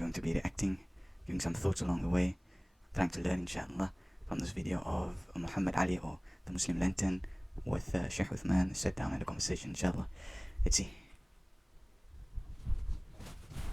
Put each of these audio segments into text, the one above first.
going to be reacting, giving some thoughts along the way, trying to learn inshallah from this video of Muhammad Ali, or the Muslim Lantern, with Sheikh Uthman. Sit down and a conversation inshallah. Let's see.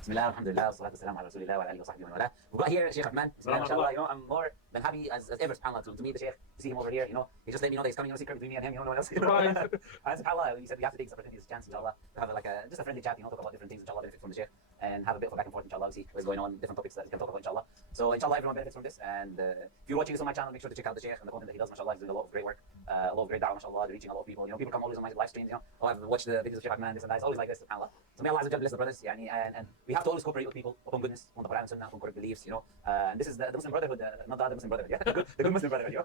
Bismillah, alhamdulillah, salatu wassalamu ala rasulillah wa ala alihi wa sahbihi wa wala. We've got here Sheikh Uthman. Inshallah, I'm more than happy as ever, subhanAllah, to meet the Sheikh, to see him over here. He just let me know that he's coming, secret between me and him, no one else. And subhanAllah, he said we have to take this opportunity, this chance, inshallah, to have just a friendly chat, talk about different things, inshallah, benefit from the Sheikh, and have a bit of a back and forth, inshallah, see what's going on, different topics that we can talk about, inshallah. So, inshallah, everyone benefits from this. And if you're watching this on my channel, make sure to check out the Sheikh and the content that he does, mashallah. He's doing a lot of great work, a lot of great da'wah, mashallah, reaching a lot of people. People come always on my live streams, oh, I've watched the videos of Sheikh Uthman, this and that. It's always like this, subhanAllah. So may Allah Azza wa Jalla bless the brothers, and we have to always cooperate with people upon goodness, on the Quran and Sunnah, upon correct beliefs, and this is the Muslim Brotherhood, not the other Muslim Brotherhood, the good Muslim Brotherhood,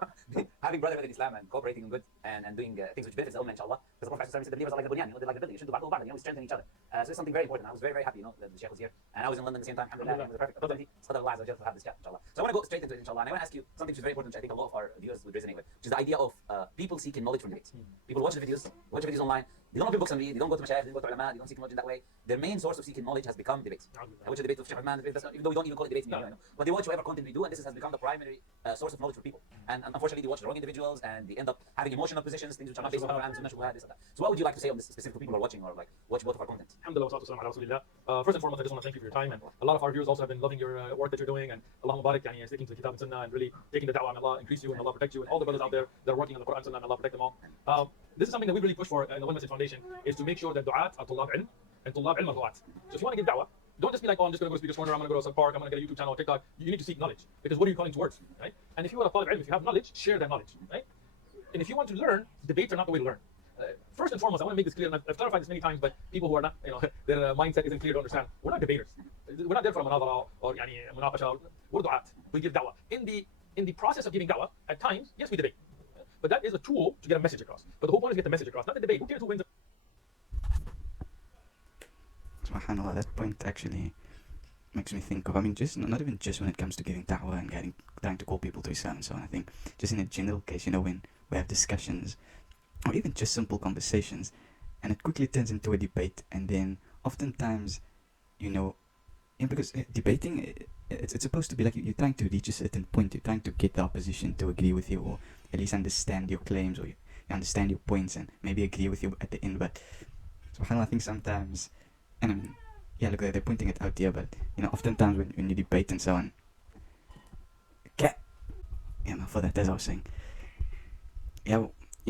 having brotherhood in Islam and cooperating in good and doing things which benefits the ummah, inshallah. Because the Prophet said the believers are like the bunyan, they're like the building, you shouldn't do ba'd, we strengthen each other. So it's something very important. I was very, very happy, that the Sheikh was here, and I was in London at the same time, alhamdulillah, it was a perfect opportunity. So Allah Azza wa Jalla to have this chat, inshallah. So I want to go straight into it, inshallah, and I want to ask you something which is very important, which I think a lot of our viewers would resonate with, which is the idea of people seeking knowledge from debates. People watch the videos online, they don't open books and read, they don't go to mashayikh, they don't go to ulama, they don't seek knowledge in that way. Their main source of seeking knowledge has become debates. Which is the debate of Sheikh Uthman, even though we don't even call it debates, but they watch whatever content we do, and this has become the primary source of knowledge for people. And unfortunately, they watch the wrong individuals, and they end up having emotional positions, things which are not based on Quran, Sunnah, Shubha, this and that. So what would you like to say on this specific people who are watching, or watch both of our content? Alhamdulillah, wa salatu wassalamu ala rasulillah. First and foremost, I just want to thank you for your time, and a lot of our viewers also have been loving your work that you're doing, and Allah Mubarak, sticking to the Kitab and Sunnah, and really taking the da'wah, and Allah increase you, and Allah protect you, and all the brothers out there that are working on the Quran and Sunnah, and Allah protect them all. This is something that we really push for in the One Message Foundation, is to make sure that du'at are tullab ilm, and tullab ilm are du'at. So if you want to give da'wah, don't just be like, oh, I'm just going to go to Speaker's Corner, I'm going to go to some park, I'm going to get a YouTube channel, TikTok. You need to seek knowledge, because what are you calling towards, right? And if you are a talib ilm, if you have knowledge, share that knowledge, right? And if you want to learn, debates are not the way to learn. First and foremost, I want to make this clear, and I've clarified this many times, but people who are not, their mindset isn't clear to understand. We're not debaters. We're not there for a munadara or munaqasha. We're du'at. We give da'wah. In the process of giving da'wah, at times, yes, we debate. But that is a tool to get a message across. But the whole point is to get the message across, not the debate. Who cares who wins? SubhanAllah, that point actually makes me think of, not even just when it comes to giving da'wah and trying to call people to Islam and so on. I think just in a general case, when we have discussions, or even just simple conversations, and it quickly turns into a debate, and then oftentimes, because debating, it's supposed to be like you're trying to reach a certain point, you're trying to get the opposition to agree with you, or at least understand your claims, or you understand your points, and maybe agree with you at the end. But subhanAllah, I think sometimes, and look, they're pointing it out here, but oftentimes when you debate and so on, for that, as I was saying,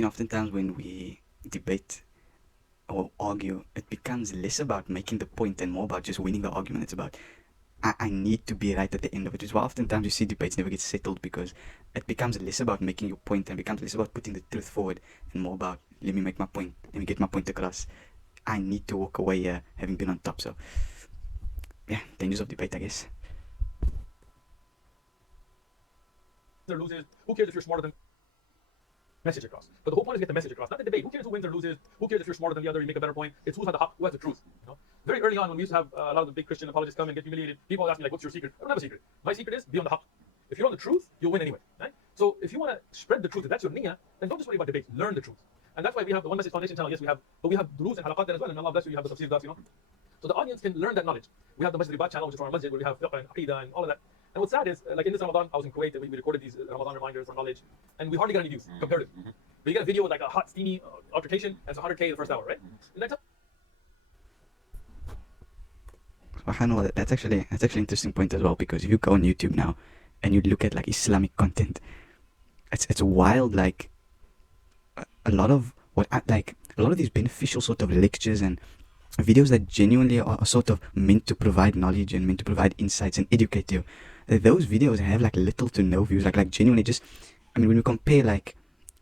oftentimes when we debate or argue, it becomes less about making the point and more about just winning the argument. It's about, I need to be right at the end of it, which is why oftentimes you see debates never get settled, because it becomes less about making your point and becomes less about putting the truth forward and more about, let me make my point, let me get my point across. I need to walk away here having been on top. So, dangers of debate, I guess. Loses. Who cares if you're smarter than message across? But the whole point is to get the message across, not the debate. Who cares who wins or loses? Who cares if you're smarter than the other? You make a better point. It's who's had the haq, who has the truth. Very early on, when we used to have a lot of the big Christian apologists come and get humiliated, people ask me, what's your secret? I don't have a secret. My secret is be on the haq. If you're on the truth, you'll win anyway, right? So if you want to spread the truth, if that's your niyyah, then don't just worry about debates. Learn the truth. And that's why we have the One Message Foundation channel. Yes, but we have duroos and halaqat there as well, and Allah bless you, have the tafsir class, So the audience can learn that knowledge. We have the Masjid Ribat channel, which is from our masjid, where we have fiqh and aqidah and all of that. And what's sad is, like in this Ramadan, I was in Kuwait, and we recorded these Ramadan reminders for knowledge, and we hardly got any views, comparatively. But you get a video with like a hot, steamy altercation, and it's 100K the first hour, right? SubhanAllah, that's actually an interesting point as well, because if you go on YouTube now and you look at like Islamic content, it's wild. Like a lot of these beneficial sort of lectures and videos that genuinely are sort of meant to provide knowledge and meant to provide insights and educate you. Those videos have like little to no views. Like genuinely, just when we compare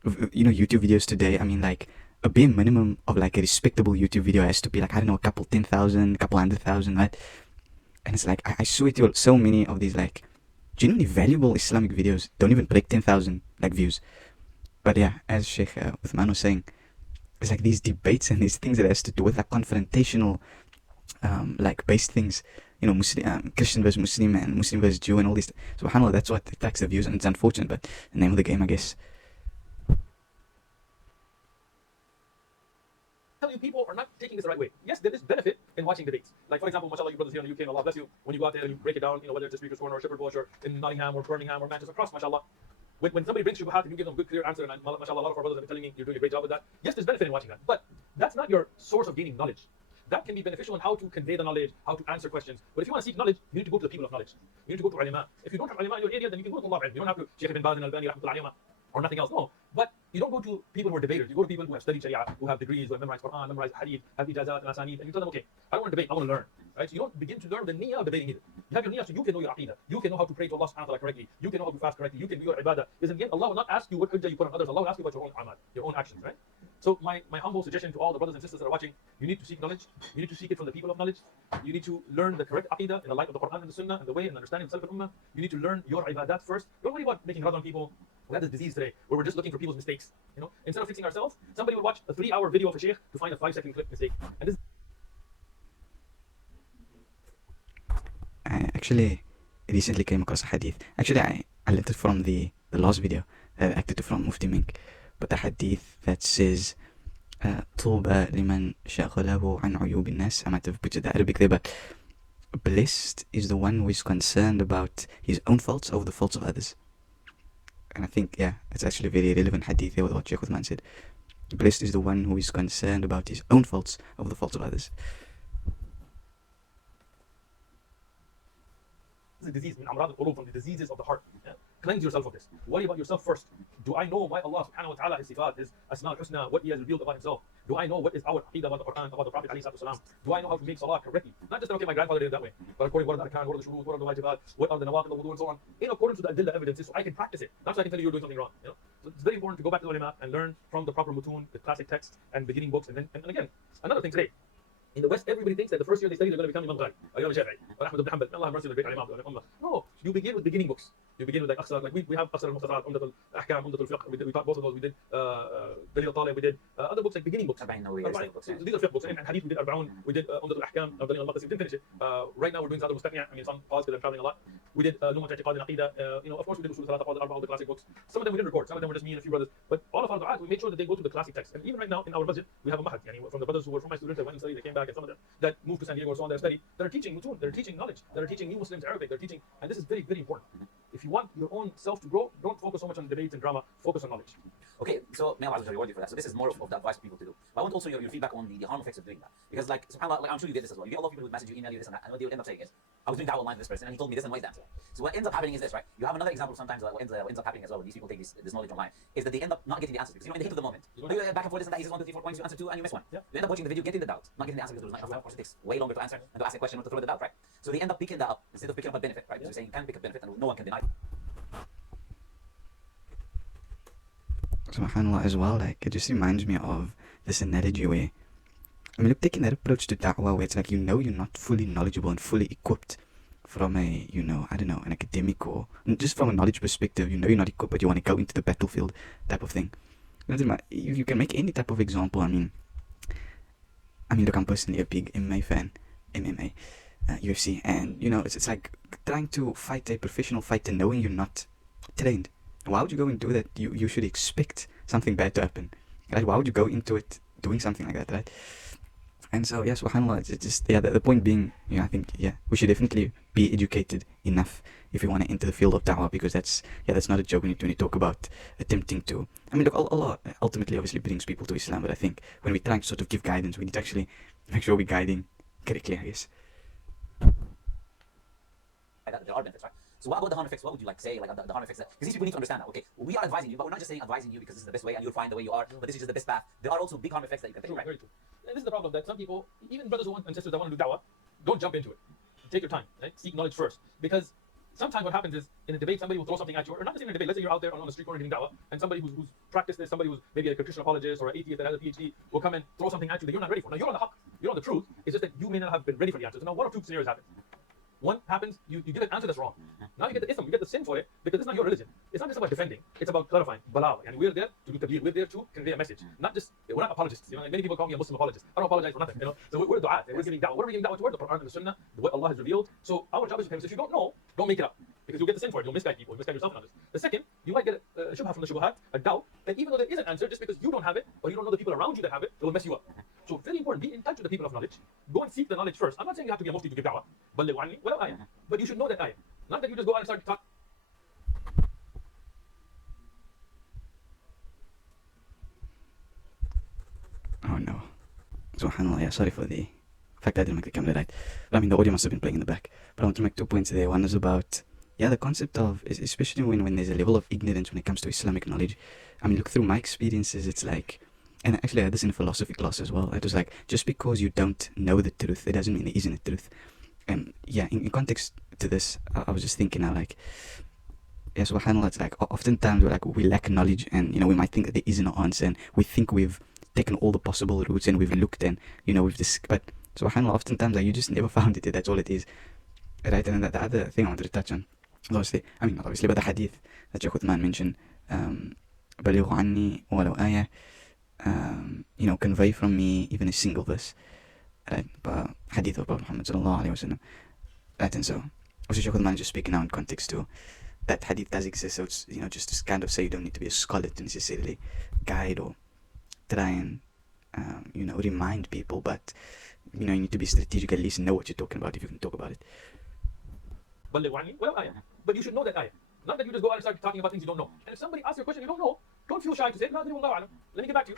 YouTube videos today, like a bare minimum of like a respectable YouTube video has to be like, I don't know, a couple 10,000, a couple 100,000, right? And it's like, I swear to you, so many of these like genuinely valuable Islamic videos don't even break 10,000 like views. But as Sheikh Uthman was saying, it's like these debates and these things that has to do with like confrontational based things, Muslim, Christian versus Muslim and Muslim versus Jew and all these. SubhanAllah, that's what attacks the views, and it's unfortunate, but the name of the game, I guess. tell you people are not taking this the right way. Yes, there is benefit in watching debates. Like, for example, mashallah, you brothers here in the UK, and Allah bless you, when you go out there and you break it down, whether it's a Speaker's Corner or Shepherd Bush or in Nottingham or Birmingham or Manchester Cross, mashallah, when somebody brings shubuhat and you give them a good, clear answer, and mashallah, a lot of our brothers have been telling me you're doing a great job with that. Yes, there's benefit in watching that, but that's not your source of gaining knowledge. That can be beneficial in how to convey the knowledge, how to answer questions. But if you want to seek knowledge, you need to go to the people of knowledge. You need to go to ulama. If you don't have ulama in your area, then you can go to Allah. You don't have to Sheikh ibn Baz and Albani or nothing else. No. But you don't go to people who are debaters. You go to people who have studied Sharia, who have degrees, who have memorized Quran, memorized Hadith, have ijazat and asanid, and you tell them, okay, I don't want to debate, I want to learn. Right? So you don't begin to learn the niyyah of debating either. You have your niyyah so you can know your aqidah. You can know how to pray to Allah subhanahu wa ta'ala correctly. You can know how to fast correctly. You can do your ibadah. Because in the end, Allah will not ask you what hujjah you put on others. Allah will ask you about your own amal, your own actions, right? So my humble suggestion to all the brothers and sisters that are watching, you need to seek knowledge. You need to seek it from the people of knowledge. You need to learn the correct aqidah in the light of the Quran and the Sunnah and the way and understanding of Salaf al-Ummah. You need to learn your ibadat first. Don't worry about making rad on people. We have this disease today where we're just looking for people's mistakes. Instead of fixing ourselves, somebody will watch a 3-hour video of a sheikh to find a 5-second clip mistake. And this I actually recently came across a hadith. Actually, I learned it from the last video that I acted from Mufti Mink. But the hadith that says, طوبى لمن شغله عن عيوب الناس. I might have butchered the Arabic there, but blessed is the one who is concerned about his own faults over the faults of others. And I think, yeah, it's actually a very relevant hadith there with what Sheikh Uthman said. Blessed is the one who is concerned about his own faults over the faults of others. is a disease, from the diseases of the heart. Yeah? Cleanse yourself of this. Worry about yourself first. Do I know why Allah subhanahu wa ta'ala, his sifat, his asma al-husna, what he has revealed about himself? Do I know what is our aqidah about the Quran, about the Prophet alayhi salatu wasalam? Do I know how to make salah correctly? Not just that, okay, my grandfather did it that way, but according to what are the arkan, what are the shurut, what are the wajibat, what are the nawaqid of wudu, and so on, in accordance to the adillah evidences, so I can practice it. Not so I can tell you you're doing something wrong. So it's very important to go back to the ulama and learn from the proper mutun, the classic texts and beginning books. And again, another thing today, in the West, everybody thinks that the first year they study, they're going to become Imam Ghali, or Imam Shafi'i, or Ahmad ibn Hanbal. Allah have mercy on the great Imam of the Ummah. No, you begin with beginning books. You begin with like Aqsa, like we have Aqsa al-Mukhtasar, Umdat al-Ahkam, Umdat al-Fiqh. We taught both of those. We did Dalil al-Talib. We did other books like beginning books. So these are fiqh books. And Hadith, we did Arba'un. We did Umdat al-Ahkam, Dalil al-Maqdisi. We didn't finish it. Right now we're doing Zad al-Mustaqni'. I mean, some pause because I'm traveling a lot. We did Lumat al-I'tiqad and Aqidah. Of course we did Usul al-Salat, all the classic books. Some of them we didn't record. Some of them were just me and a few brothers. But all of our du'at, we made sure that they go to the classic text. And even right now in our masjid, we have a mahad. From the brothers who were from my students that went and studied, they came back, and some of them that moved to San Diego or so on, they're study, they're teaching mutun, they're teaching knowledge, they're teaching new Muslims Arabic, they're teaching, and this is very, very important. If you want your own self to grow, don't focus so much on debates and drama, focus on knowledge. Okay, so may Allah reward you for that. So this is more of the advice for people to do. But I want also your feedback on the harm effects of doing that. Because like, subhanAllah, like, I'm sure you get this as well. You get a lot of people who message you, email you this and that, and what they will end up saying is, I was doing da'wah online with this person and he told me this and why is the answer? So what ends up happening is this, right? You have another example sometimes what ends up happening as well when these people take this knowledge online, is that they end up not getting the answers. Because in the heat of the moment, you back and forth this and that, he says 1, 2, 3, 4 points, you answer 2 and you miss one. Yeah. You end up watching the video, getting the doubt, not getting the answer because there was not enough time. Of course it takes way longer to answer and to ask a question or to throw the doubt, right? So they end up picking that up instead of picking up a benefit, right? Because you're saying you can pick up benefit and no one can deny it. SubhanAllah as well, like, it just reminds me of this analogy where, I mean, look, taking that approach to da'wah where it's like, you're not fully knowledgeable and fully equipped from a, I don't know, an academic or just from a knowledge perspective, you're not equipped, but you want to go into the battlefield type of thing. You can make any type of example. I mean, look, I'm personally a big MMA fan, MMA, UFC, and, it's like trying to fight a professional fighter knowing you're not trained. Why would you go and do that? You should expect something bad to happen, right? Why would you go into it doing something like that, right? And so, yeah, subhanAllah, it's just, the point being, I think, we should definitely be educated enough if we want to enter the field of da'wah, because that's not a joke when you talk about attempting to, look, Allah ultimately obviously brings people to Islam, but I think when we're trying to sort of give guidance, we need to actually make sure we're guiding correctly, I guess. There are benefits, right? So what about the harm effects? What would you like to say, like the harm effects? Because these people need to understand that, okay, we are advising you, but we're not just saying advising you because this is the best way and you'll find the way you are, but this is just the best path. There are also big harm effects that you can take, right? Very true. And this is the problem, that some people, even brothers and sisters that want to do da'wah, don't jump into it. Take your time, right? Seek knowledge first. Because sometimes what happens is, in a debate, somebody will throw something at you, or not just in a debate, let's say you're out there on the street corner giving da'wah, and somebody who's practiced this, somebody who's maybe a Christian apologist or an atheist that has a PhD, will come and throw something at you that you're not ready for. Now, you're on the haqq, you're on the truth, it's just that you may not have been ready for the answer. So now, one of two scenarios happen. One happens, you give an answer that's wrong. Now you get the ism, you get the sin for it, because it's not your religion. It's not just about defending, it's about clarifying. Balagh. And we're there to do tabligh, we're there to convey a message. Not just, we're not apologists. Like many people call me a Muslim apologist. I don't apologize for nothing, So we're du'at, and we're giving da'wah. What are we giving da'wah toward? The Quran and the Sunnah, what Allah has revealed. So our job is to, if you don't know, don't make it up. Because you'll get the sin for it, you'll misguide people, you'll misguide yourself and others. The second, you might get a shubha from the shubuhat, a doubt, that even though there is an answer, just because you don't have it, or you don't know the people around you that have it, it will mess you up. So very important, be in touch with the people of knowledge. Go and seek the knowledge first. I'm not saying you have to be a mufti to give da'wah, but you should know that ayah. Not that you just go out and start talking. Oh no. SubhanAllah, yeah, sorry for the fact I didn't make the camera right. But I mean, the audio must have been playing in the back. But I want to make 2 points there. One is about, yeah, the concept of, especially when there's a level of ignorance when it comes to Islamic knowledge. I mean, look, through my experiences, it's like, and actually I had this in a philosophy class as well. It was like, just because you don't know the truth, it doesn't mean there isn't a truth. And yeah, in context to this, I was just thinking now, like, yeah, subhanAllah, it's like, oftentimes we lack knowledge, and, we might think that there isn't an answer, and we think we've taken all the possible routes, and we've looked, and, we've just, but subhanAllah, oftentimes, like, you just never found it. That's all it is. Right? And then the other thing I wanted to touch on, obviously, not obviously, but the hadith that Sheikh Uthman mentioned, بَلِغُ عَنِّي وَلَوْ آيَةٍ, convey from me even a single verse, right? But hadith of Prophet Muhammad sallallahu alaihi wasallam, right? And so, obviously, Sheikh Uthman is just speaking now in context to that hadith does exist. So it's, just to kind of say you don't need to be a scholar to necessarily guide or try and, remind people, but, you need to be strategic, at least know what you're talking about if you can talk about it. But you should know that ayah. Not that you just go out and start talking about things you don't know. And if somebody asks you a question you don't know, don't feel shy to say, no, let me get back to you.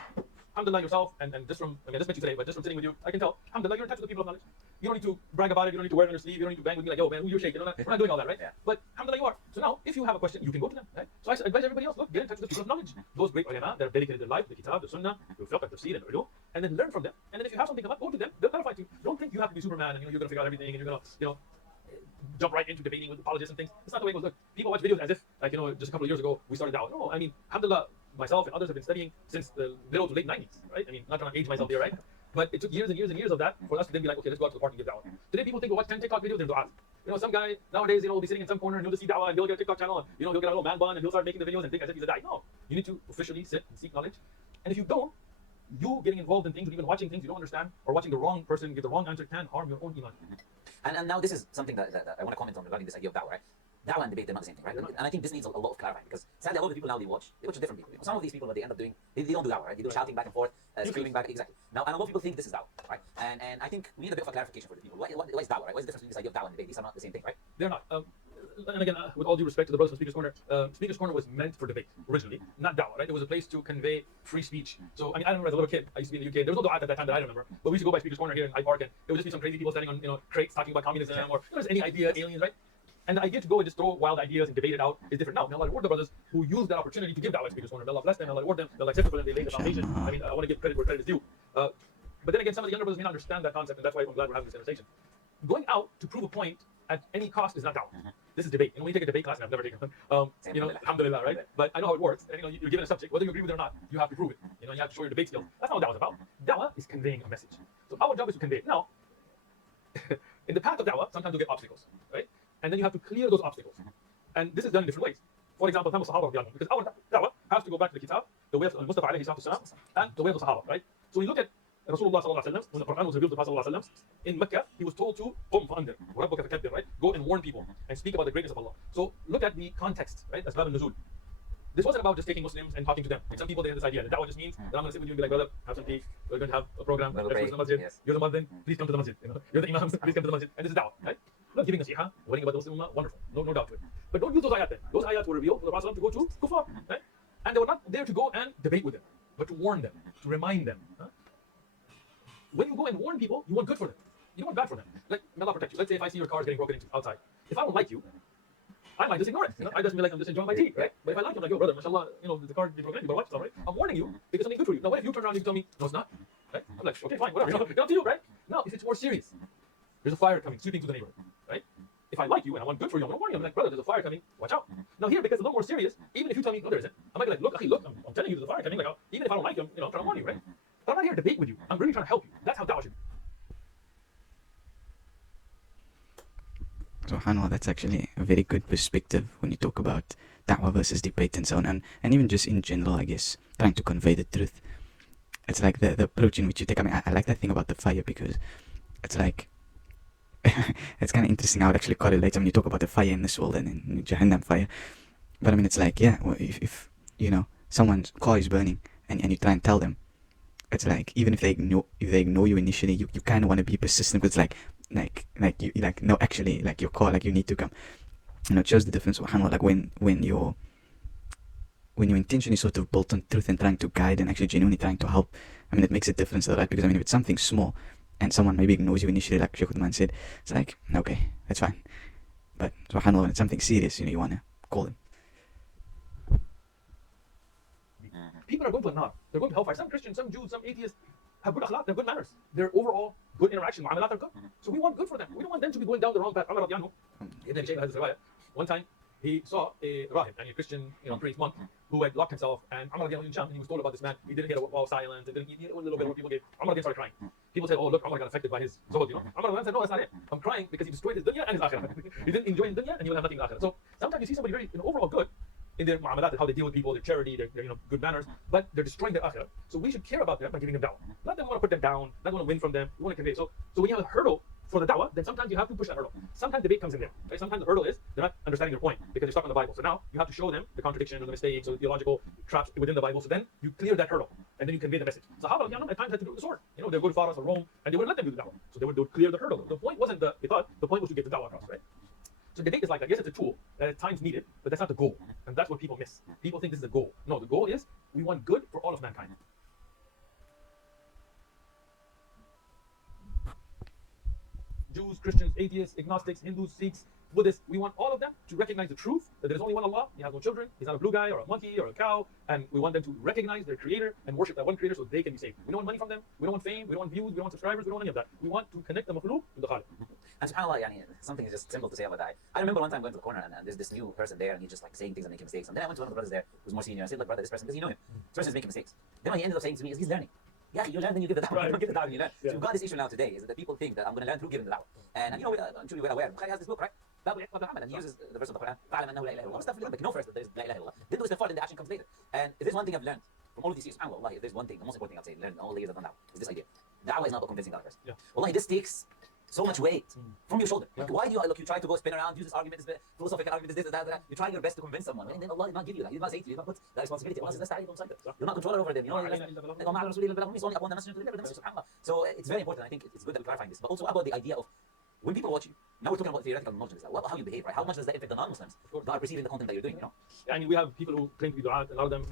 Alhamdulillah, yourself, and just from, I just met you today, but just from sitting with you, I can tell, alhamdulillah, you're in touch with the people of knowledge. You don't need to brag about it, you don't need to wear it on your sleeve, you don't need to bang with me like, yo man, who's your Sheikh? We're not doing all that, right? Yeah. But alhamdulillah, you are. So now, if you have a question, you can go to them, right? So I advise everybody else, look, get in touch with the people of knowledge. Those great ulama that have dedicated their life to the kitab, the sunnah, to fiqh, the tafsir, and ulum, and then learn from them. And then if you have something come up, go to them, they'll clarify to you. Don't think you have to be Superman and you're going to figure out everything and you're going to, jump right into debating with apologists and things. It's not the way it goes. Look, people watch videos as if, like, just a couple of years ago, we started out. No, I mean, alhamdulillah, myself and others have been studying since the middle to late 90s, right? I mean, not trying to age myself here, right? But it took years and years and years of that for us to then be like, okay, let's go out to the park and give da'wah. Today, people think we'll watch 10 TikTok videos and du'as. Some guy nowadays, will be sitting in some corner and he'll just see da'wah and he'll get a TikTok channel and, he'll get a little man bun and he'll start making the videos and think as if he's a da'i. No, you need to officially sit and seek knowledge. And if you don't, you getting involved in things, or even watching things you don't understand, or watching the wrong person give the wrong answer can harm your own iman. And now this is something that I want to comment on regarding this idea of da'wah, right? Da'wah and debate, they're not the same thing, right? And I think this needs a lot of clarifying, because sadly, a lot of the people now they watch different people. Some of these people, what they end up doing, they don't do da'wah, right? They do shouting back and forth, screaming back, exactly. Now, and a lot of people think this is da'wah, right? And I think we need a bit of a clarification for the people. What is da'wah, right? What is the difference between this idea of da'wah and debate? These are not the same thing, right? They're not. And again, with all due respect to the brothers from Speaker's Corner, Speaker's Corner was meant for debate originally, not da'wah, right? It was a place to convey free speech. So, I mean, I remember as a little kid, I used to be in the UK, there was no da'wah at that time that I remember, but we used to go by Speaker's Corner here in Hyde Park, and it would just be some crazy people standing on, crates talking about communism or just any idea, aliens, right? And the idea to go and just throw wild ideas and debate it out is different now. May Allah reward the brothers who use that opportunity to give da'wah to Speaker's Corner. May Allah bless them, may Allah reward them, may Allah accept it for them, they laid the foundation. I mean, I want to give credit where credit is due. But then again, some of the younger brothers may not understand that concept, and that's why I'm glad we're having this conversation. Going out to prove a point at any cost is not da'wah. This is debate. When you take a debate class, and I've never taken one, alhamdulillah, right? But I know how it works. And you're given a subject, whether you agree with it or not, you have to prove it. You have to show your debate skills. That's not what da'wah is about. Da'wah is conveying a message. So our job is to convey it. Now, in the path of da'wah, sometimes you get obstacles, right? And then you have to clear those obstacles. And this is done in different ways. For example, time of Sahaba, because our da'wah has to go back to the kitab, the way of Mustafa alayhi salatu and the way of the Sahaba, right? So when you look at Rasulullah sallallahu alaihi wasallam, when the Quran was revealed to the Prophet sallallahu alaihi wasallam, in Mecca, he was told to qum fa'andir, rabbuka fakabbir, right? Go and warn people and speak about the greatness of Allah. So look at the context, right? Asbab al-nuzul. This wasn't about just taking Muslims and talking to them. Like some people, they have this idea that da'wah just means that I'm going to sit with you and be like, brother, have some tea, we're going to have a program, let's go to the masjid, yes. You're the muazzin, please come to the masjid. You're the imam, please come to the masjid. And this is da'wah, right? Look, giving nasiha, worrying about the Muslim ummah, wonderful, no doubt to it. But don't use those ayat then. Those ayat were revealed for the Prophet to go to kuffar, right? And they were not there to go and debate with them, but to warn them, to remind them. When you go and warn people, you want good for them. You don't want bad for them. Like, may Allah protect you. Let's say if I see your car is getting broken into outside. If I don't like you, I might just ignore it. I just be like, I'm just enjoying my tea, right? But if I like you, I'm like, yo, brother, mashallah, the car is broken into, but watch yourself, right? I'm warning you because something good for you. Now, what if you turn around and you tell me, no, it's not? Right? I'm like, okay, fine, whatever. It's up to you, right? Now, if it's more serious, there's a fire coming, sweeping through the neighborhood, right? If I like you and I want good for you, I'm going to warn you. I'm like, brother, there's a fire coming, watch out. Now here, because it's a little more serious, even if you tell me, no, there isn't, I might be like, look, akhi, look, I'm telling you there's a fire coming, like, even if I don't like you, I'm trying to warn you, right? But I'm not here to debate with you. I'm really trying to help you. That's how da'wah should be. SubhanAllah, that's actually a very good perspective when you talk about da'wah versus debate and so on, and even just in general, I guess, trying to convey the truth. It's like the approach in which you take. I mean, I like that thing about the fire because it's like, it's kind of interesting how it actually correlates when you talk about the fire in this world and in Jahannam fire. But I mean, it's like, yeah, well, if someone's car is burning and you try and tell them, it's like even if they ignore you initially, you kind of want to be persistent, because you like no, actually, like your call, like you need to come. It shows the difference, subhanAllah, like when your intention is sort of built on truth and trying to guide and actually genuinely trying to help. I mean, it makes a difference, right? Because I mean, if it's something small and someone maybe ignores you initially, like Sheikh Uthman said, it's like, okay, that's fine. But subhanAllah, when it's something serious, you want to call them. People are going to an nar. They're going to hellfire. Some Christians, some Jews, some atheists have good akhlaq, they have good manners. Their overall good interaction, mu'amalat are good. So we want good for them. We don't want them to be going down the wrong path. Umar radiallahu anhu, Sheikh has this riwayah. One time, he saw a rahib, a Christian, priest monk, who had locked himself, and Umar radiallahu anhu, he was told about this man. He didn't get a wall of silence. He didn't eat a little bit what people gave. Umar started crying. People said, oh, look, Umar got affected by his zuhud, Umar said, no, that's not it. I'm crying because he destroyed his dunya and his akhirah. He didn't enjoy his dunya, and he will have nothing in akhirah. So sometimes you see somebody very, overall good in their mu'amalat, how they deal with people, their charity, their good manners, but they're destroying their akhirah. So we should care about them by giving them da'wah. Not that we want to put them down, not want to win from them, we want to convey. So when you have a hurdle for the da'wah, then sometimes you have to push that hurdle. Sometimes debate comes in there. Right? Sometimes the hurdle is they're not understanding your point because they're stuck on the Bible. So now you have to show them the contradictions or the mistakes or the theological traps within the Bible. So then you clear that hurdle and then you convey the message. Sahaba at times had to do with the sword. They would Faras or Rome and they wouldn't let them do the da'wah. So they would clear the hurdle. The point wasn't the point was to get the da'wah across, right? So debate is like, I guess it's a tool that at times needed, but that's not the goal. And that's what people miss. People think this is the goal. No, the goal is we want good for all of mankind. Jews, Christians, atheists, agnostics, Hindus, Sikhs, Buddhists, we want all of them to recognize the truth that there is only one Allah, He has no children, He's not a blue guy or a monkey or a cow, and we want them to recognize their creator and worship that one creator so they can be saved. We don't want money from them, we don't want fame, we don't want views, we don't want subscribers, we don't want any of that. We want to connect the makhluk with the Khaliq. And subhanAllah, something is just simple to say about that. I remember one time going to the corner and there's this new person there and he's just like saying things and making mistakes. And then I went to one of the brothers there who's more senior and I said, look brother, this person, because you know him, this person is making mistakes. Then what he ended up saying to me is he's learning. Yeah, you learn, then you give the da'wah. You don't give the da'wah, you learn. So we've got this issue now today, is that people think that I'm going to learn through giving the da'wah. And I'm sure you're well aware, Bukhari has this book, right? Muhammad, and he uses the verse of the Quran, فَعْلَمْ أَنَّهُ لَا إِلَهَ إِلَّا اللَّهُ. Stuff like, know first that there is la ilaha illallah. Then do istighfar, then the action comes later. And if there's one thing I've learned from all of these years, subhanAllah, if there's one thing, the most important thing I'd say, learn all the years I've done da'wah, is this idea. Da'wah is not about convincing the other person. Yeah. Wallahi, this takes so much weight from your shoulder. Like, why do you try to go spin around, use this argument, this philosophical argument, this, that. You're trying your best to convince someone, and then Allah did not give you that. He did not say to you, He did not put that responsibility. Allah says, let's don't cite it. You're not controller over them. It's only upon the messenger to deliver them. SubhanAllah. So it's very important. I think it's good that we're clarifying this. But also about the idea of when people watch you, now we're talking about theoretical knowledge, how you behave, right? How much does that affect the non-Muslims that are perceiving the content that you're doing, I mean, we have people who claim to be du'at, a lot of them.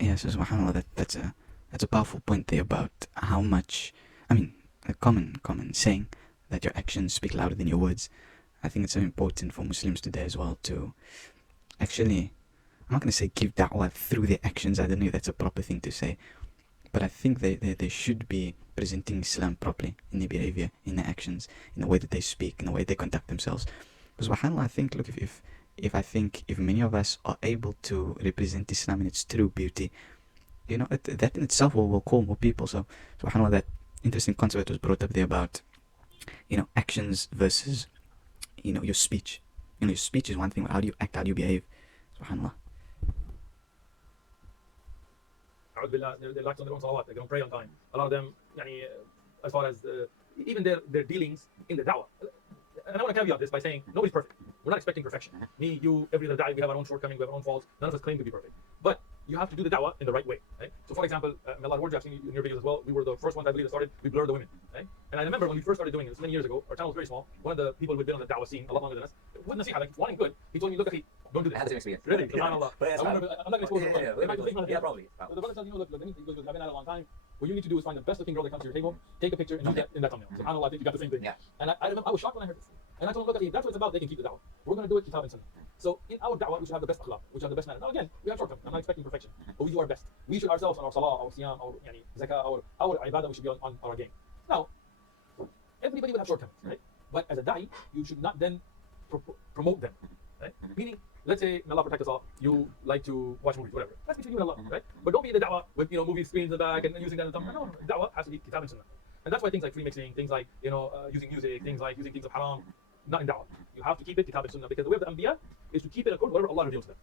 Yeah, so subhanAllah, that's a powerful point there about how much, I mean, a common saying that your actions speak louder than your words. I think it's so important for Muslims today as well to actually, I'm not going to say give da'wah through their actions, I don't know if that's a proper thing to say, but I think they should be presenting Islam properly in their behavior, in their actions, in the way that they speak, in the way they conduct themselves. Because subhanAllah, I think, look, if many of us are able to represent Islam in its true beauty, that in itself will call more people. So subhanAllah, that interesting concept was brought up there about actions versus your speech. Your speech is one thing, but how do you act, how do you behave? SubhanAllah. They lax on their own salawat, they don't pray on time. A lot of them, as far as even their dealings in the da'wah. And I want to caveat this by saying nobody's perfect. We're not expecting perfection. Me, you, every other da'i, we have our own shortcomings, we have our own faults. None of us claim to be perfect. But you have to do the da'wah in the right way. Right? So for example, may Allah reward you, I've seen you in your videos as well. We were the first ones, I believe, that started, we blurred the women. Right? And I remember when we first started doing this many years ago, our channel was very small. One of the people who had been on the da'wah scene a lot longer than us, with nasiha, like wanting good, he told me, look, don't do this. I had the same experience. Really? SubhanAllah. I'm not going to expose it. Yeah, probably. So the brother tells me, look, we've been at it a long time. What you need to do is find the best looking girl that comes to your table, take a picture, and use that in that thumbnail. SubhanAllah, I think you got the same thing. Yeah. And I remember I was shocked when I heard this. And I told him, look, if that's what it's about, they can keep the da'wah. We're going to do it kitab and sunnah. So in our da'wah, we should have the best akhlaq, we should have the best manners. Now again, we have shortcomings. I'm not expecting perfection, but we do our best. We should ourselves on our salah, our siyam, our zakah, our ibadah, we should be on our game. Now, everybody will have shortcomings, right? But as a da'i, you should not then promote them, right? Meaning, let's say, may Allah protect us all, you like to watch movies, whatever. That's between you and Allah, right? But don't be in the da'wah with movie screens in the back and using that in the thumb. No, da'wah has to be kitab and sunnah. And that's why things like free mixing, things like using music, things like using things of haram, not in da'wah. You have to keep it kitab and sunnah because the way of the anbiya is to keep it according to whatever Allah reveals to them.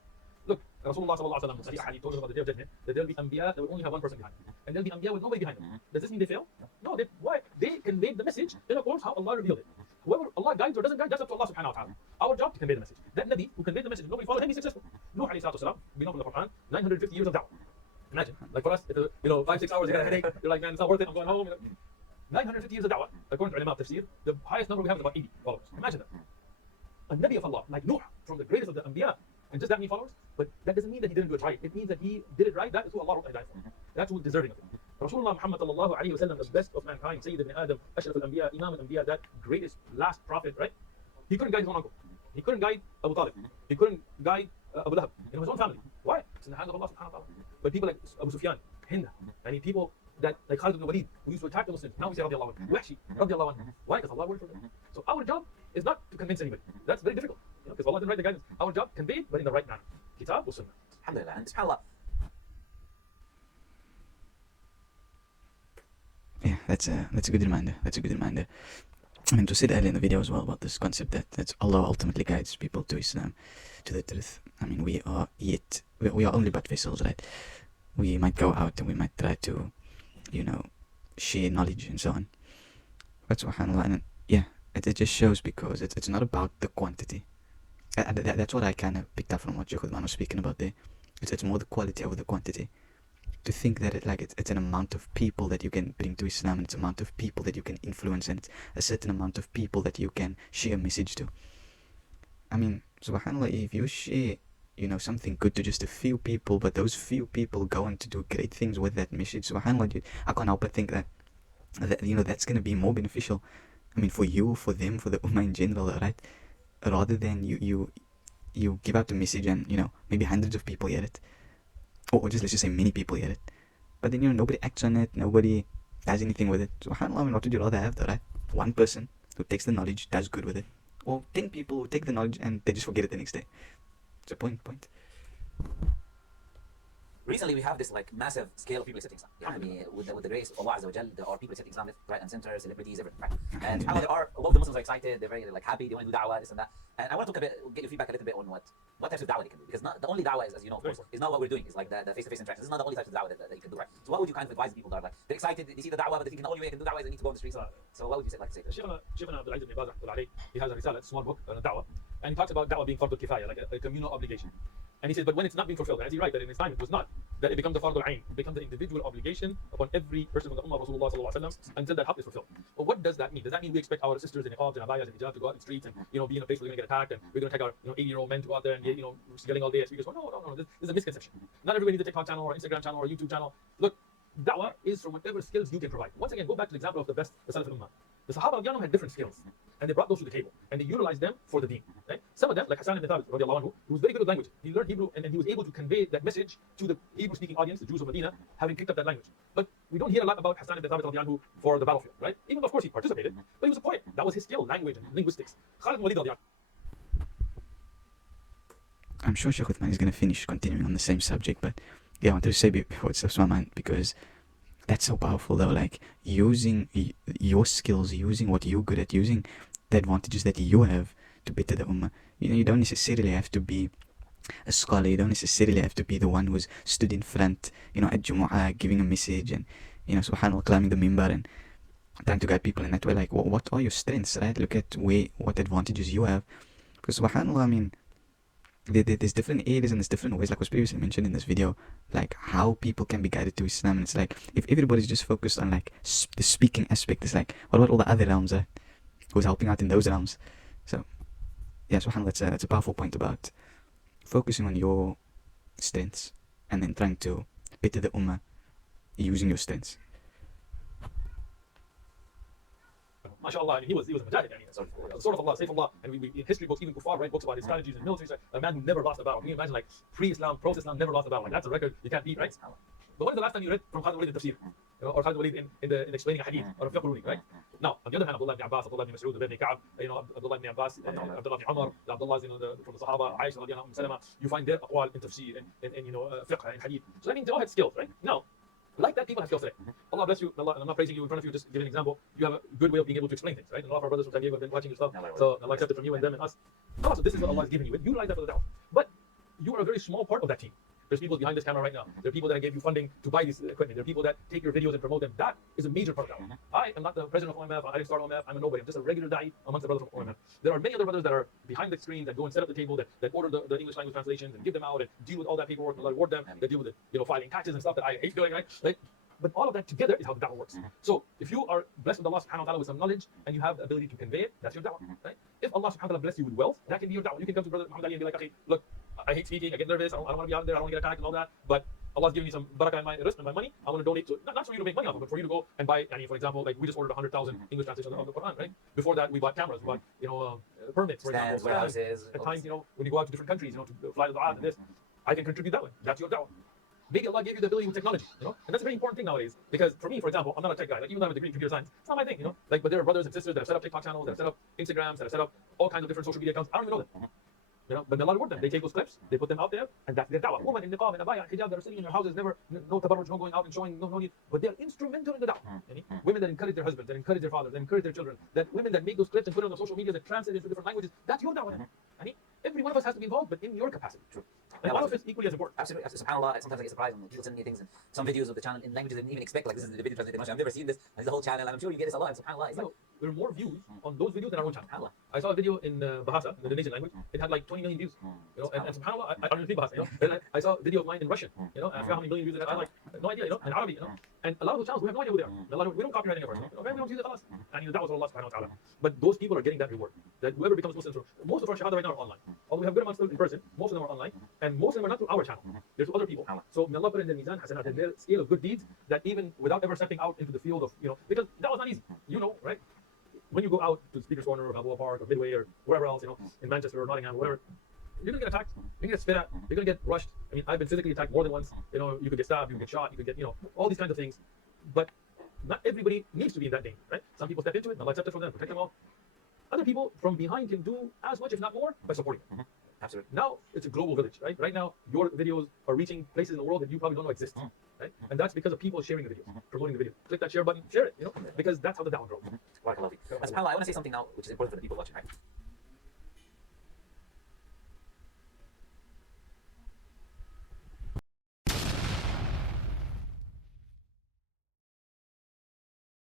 Look, Rasulullah sallallahu alaihi wasallam, Sahih hadith told us about the day of judgment that there'll be anbiya that will only have one person behind them, and there'll be anbiya with nobody behind them. Does this mean they fail? No. Why? They conveyed the message in accordance how Allah revealed it. Whoever Allah guides or doesn't guide, that's up to Allah subhanahu wa ta'ala. Our job to convey the message. That Nabi who conveyed the message, nobody followed him, he's successful. Nuh alayhi salatu wasalam, we know from the Quran, 950 years of da'wah. Imagine, like for us, if, 5-6 hours, you got a headache, you're like, man, it's not worth it, I'm going home. 950 years of da'wah, according to ulama tafsir, the highest number we have is about 80 followers. Imagine that. A Nabi of Allah, like Nuh, from the greatest of the Anbiya, and just that many followers, but that doesn't mean that he didn't do it right. It means that he did it right. That is who Allah wrote died for. That's who's deserving of it. Rasulullah Muhammad sallallahu alayhi wa sallam, the best of mankind, Sayyid ibn Adam, Ashraf al-Anbiya, Imam al-Anbiya, that greatest last prophet, right? He couldn't guide his own uncle. He couldn't guide Abu Talib. He couldn't guide Abu Lahab, his own family. Why? It's in the hands of Allah subhanahu wa ta'ala. But people like Abu Sufyan, Hind, and people that like Khalid ibn Walid, who used to attack the Muslims, now we say radiallahu anhu, Wahshi, radiallahu anhu. Why? Because Allah worked for them. So our job is not to convince anybody. That's very difficult. Because Allah didn't write the guidance. Our job, convey it, but in the right manner. Kitab or Sunnah. Alhamdulillah. And subhanAllah. Yeah, that's a good reminder. That's a good reminder. I mean, to say earlier in the video as well about this concept that Allah ultimately guides people to Islam, to the truth. I mean, we are only but vessels, right? We might go out and we might try to, share knowledge and so on. But subhanAllah, and yeah, it just shows because it's not about the quantity. That's what I kind of picked up from what Sheikh Uthman was speaking about there. It's more the quality over the quantity. To think that it's an amount of people that you can bring to Islam, and it's an amount of people that you can influence, and it's a certain amount of people that you can share a message to. I mean, subhanAllah, if you share, something good to just a few people, but those few people go on to do great things with that message, subhanAllah, dude, I can't help but think that that's going to be more beneficial. I mean, for you, for them, for the ummah in general, right? Rather than you give out the message and, maybe hundreds of people hear it. Or just let's just say many people hear it. But then, nobody acts on it, nobody does anything with it. SubhanAllah, I mean, what would you rather have though, right? One person who takes the knowledge, does good with it. Or 10 people who take the knowledge and they just forget it the next day. It's a point. Recently, we have this like massive scale of people accepting Islam. I mean, with the grace of Allah Azza wa Jal, there are people accepting Islam left, right, and center, celebrities, everything. Right? And there are a lot of the Muslims are excited. They're very like happy. They want to do da'wah, this and that. And I want to talk a bit, get your feedback a little bit on what types of da'wah they can do. Because not the only da'wah is, as you know, of course, is not what we're doing. It's like the face-to-face interaction. This is not the only types of da'wah that you can do. Right? So what would you kind of advise people that are like they're excited, they see the da'wah, but they think the only way they can do da'wah is they need to go on the streets. So what would you say? Sheikh Abdul Aziz ibn Baz, he has a risala, a small book on da'wah, and he talks about da'wah being fardul kifaya, like a communal obligation. And he says, but when it's not being fulfilled, and as he's right, that in his time it was not, that it becomes a fardul ayn, it becomes an individual obligation upon every person from the ummah of Rasulullah sallallahu alaihi wasallam until that haqq is fulfilled. But what does that mean? Does that mean we expect our sisters in niqabs and abayas and hijab to go out in the streets and be in a place where they're going to get attacked, and we're going to take our 80-year-old men to go out there and get yelling all day at speakers? No. This is a misconception. Not everybody needs a TikTok channel or Instagram channel or YouTube channel. Look, da'wah is from whatever skills you can provide. Once again, go back to the example of the Salaf al-Ummah. The Sahaba had different skills, and they brought those to the table, and they utilized them for the deen. Right? Some of them, like Hassan ibn Thabit, radiallahu anhu, he was very good with language. He learned Hebrew, and he was able to convey that message to the Hebrew-speaking audience, the Jews of Medina, having picked up that language. But we don't hear a lot about Hassan ibn Thabit radiallahu anhu for the battlefield, right? Even though, of course, he participated, but he was a poet. That was his skill, language and linguistics. Khalid ibn Walid radiallahu anhu. I'm sure Sheikh Uthman is going to finish continuing on the same subject, but yeah, I wanted to say before it slips my mind, because that's so powerful though, like using your skills, using what you're good at, using the advantages that you have to better the ummah. You don't necessarily have to be a scholar, you don't necessarily have to be the one who's stood in front, at Jumu'ah giving a message and, subhanAllah, climbing the mimbar and trying to guide people in that way. Like, what are your strengths, right? Look at what advantages you have. Because subhanAllah, I mean, there's different areas and there's different ways, like was previously mentioned in this video, like how people can be guided to Islam. And it's like, if everybody's just focused on like the speaking aspect, it's like, what about all the other realms, right? Who's helping out in those realms? So yeah, subhanAllah, that's a powerful point about focusing on your strengths and then trying to better the ummah using your strengths. MashaAllah, I mean, he was a mujahid. I mean, sort of Allah, Saifullah, and we in history books, even Kuffar write books about his strategies and military. A man who never lost a battle. Can you imagine, like pre-Islam, post-Islam, never lost a battle? Like that's a record you can't beat, right? But when is the last time you read from Khalid Walid in tafsir, or Khalid Walid in explaining a hadith or a fiqh ruling, right? Now, on the other hand, Abdullah ibn Abbas, Abdullah ibn Mas'ud, ibn Ka'ab, Abdullah ibn Abbas, Abdullah ibn Umar, the Abdullahs, from the Sahaba, Aisha radiallahu anha, Salama, you find their aqwal in tafsir and fiqh and hadith. So that means they all had skills, right? Now, like that, people have skills today. Allah bless you. Allah, and I'm not praising you in front of you, just giving an example. You have a good way of being able to explain things, right? And a lot of our brothers from San Diego have been watching your stuff. So Allah accept it from you and them and us. So this is what Allah is giving you. Utilize that for the da'wah. But you are a very small part of that team. There's people behind this camera right now. There are people that gave you funding to buy this equipment. There are people that take your videos and promote them. That is a major part of dawah. I am not the president of OMF. I didn't start OMF. I'm a nobody. I'm just a regular da'i amongst the brothers of OMF. There are many other brothers that are behind the screen that go and set up the table, that order the English language translations and give them out and deal with all that paperwork and reward them, that deal with filing taxes and stuff that I hate doing, right? But all of that together is how the da'wah works. So if you are blessed with Allah subhanahu wa ta'ala with some knowledge and you have the ability to convey it, that's your da'wah. Right? If Allah subhanahu wa ta'ala bless you with wealth, that can be your da'wah. You can come to Brother Muhammad Ali and be like, okay, look, I hate speaking, I get nervous, I don't want to be out there, I don't want to get attacked and all that, but Allah's giving me some barakah in my risk and my money. I want to donate to, not for you to make money off of, but for you to go and buy, for example, like we just ordered 100,000 English translations of the Quran, right? Before that, we bought cameras, we bought, permits, for example. warehouses. At times, when you go out to different countries, to fly to Dawah and this, I can contribute that way. That's your da'wah. Maybe Allah gave you the ability with technology, and that's a very important thing nowadays. Because for me, for example, I'm not a tech guy. Like even though I have a degree in computer science, it's not my thing, but there are brothers and sisters that have set up TikTok channels, that have set up Instagrams, that have set up all kinds of different social media accounts. I don't even know them. But may Allah reward them. They take those clips, they put them out there, and that's their da'wah. Women in niqab and abaya, hijab, that are sitting in their houses, never, no tabarruj, no going out and showing, no need, but they're instrumental in the da'wah. Women that encourage their husbands, that encourage their fathers, that encourage their children, that women that make those clips and put it on social media, that translate it into different languages, that's your da'wah. Every one of us has to be involved, but in your capacity. True. And all of it's equally as important. Absolutely. SubhanAllah, sometimes I get surprised when people send me things and some videos of the channel in languages I didn't even expect. Like this is the video translated. I've never seen this. And there's a whole channel, and I'm sure you get this a lot. And SubhanAllah, it's like, There are more views on those videos than our own channel. SubhanAllah. I saw a video in Bahasa, in the Indonesian language. It had like 20 million views. And SubhanAllah, I don't even speak Bahasa. And I saw a video of mine in Russian. And I forgot how many million views it had. I'm like, no idea. In Arabic. And a lot of those channels, we have no idea who they are. We don't copyright any of ours. We don't use it. And that was Allah subhanahu wa ta'ala. But those people are getting that reward. That whoever becomes Muslim, most of our shahada right now are online. Although we have good amounts still in person, most of them are online. And most of them are not through our channel. They're through other people. So may Allah put in their mizan, hasanat, in their scale of good deeds, that even without ever stepping out into the field of, because that was not easy. Right? When you go out to Speaker's Corner or Balboa Park or Midway or wherever else, in Manchester or Nottingham, whatever, you're gonna get attacked. You're gonna get spit at. You're gonna get rushed. I've been physically attacked more than once. You could get stabbed, you could get shot, you could get, all these kinds of things. But not everybody needs to be in that danger, right? Some people step into it, and Allah accept it from them, protect them all. Other people from behind can do as much, if not more, by supporting them. Absolutely. Now it's a global village, right? Right now, your videos are reaching places in the world that you probably don't know exist, right? And that's because of people sharing the videos, promoting the video. Click that share button, share it, because that's how the da'wah grows. Barakallahu feek. SubhanAllah, I want to say something now which is important for the people watching, right?